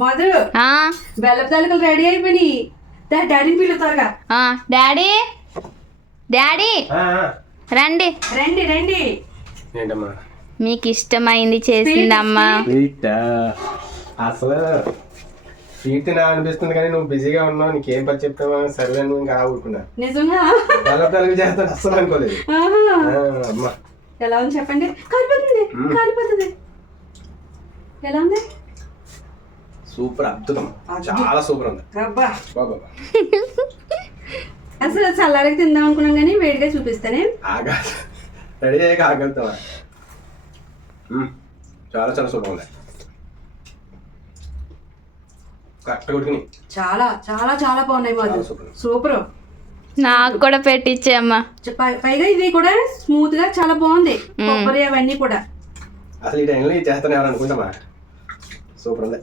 Madhu బెల్లపు తాలికలు ready అయిపోయినాయి. డాడీని పిలు త్వరగా. డాడీ డాడీ రండి రండి రండి. ఏంటమ్మా మీకు ఇష్టమైంది చేసిందమ్మా. అసలు స్వీట్ తినా అనిపిస్తుంది కానీ నువ్వు బిజీగా ఉన్నావు, నీకేం పని చెప్తావా సర్వే నువ్వు ఇంకా ఊరుకున్నా. నిజంగా బెల్లపు చేస్తాను అస్సలు అనుకోలేదు. అమ్మా ఎలా ఉంది చెప్పండి. కాలిపోతుంది కాలిపోతుంది. ఎలా ఉంది? సూపర్, అద్భుతం, చాలా సూపర్ ఉంది. అబ్బా బాబా అసలు చల్లారకి తిందాం అనుకున్నాం కానీ వేడిగా చూపిస్తానే. ఆగా రెడీ అయ్యాక ఆగలుగుతావా? చాలా చాలా సూపర్ ఉంది. కరెక్ట్ కొడుకుని చాలా చాలా చాలా బాగున్నాయి మాది. సూపర్. నాకు కూడా పెట్టించే అమ్మా. పైగా ఇది కూడా స్మూత్ గా చాలా బాగుంది. కొబ్బరి అవన్నీ కూడా అసలు ఈ టైంలో చేస్తాను ఎవరు అనుకుంటామా. సూపర్ ఉంది.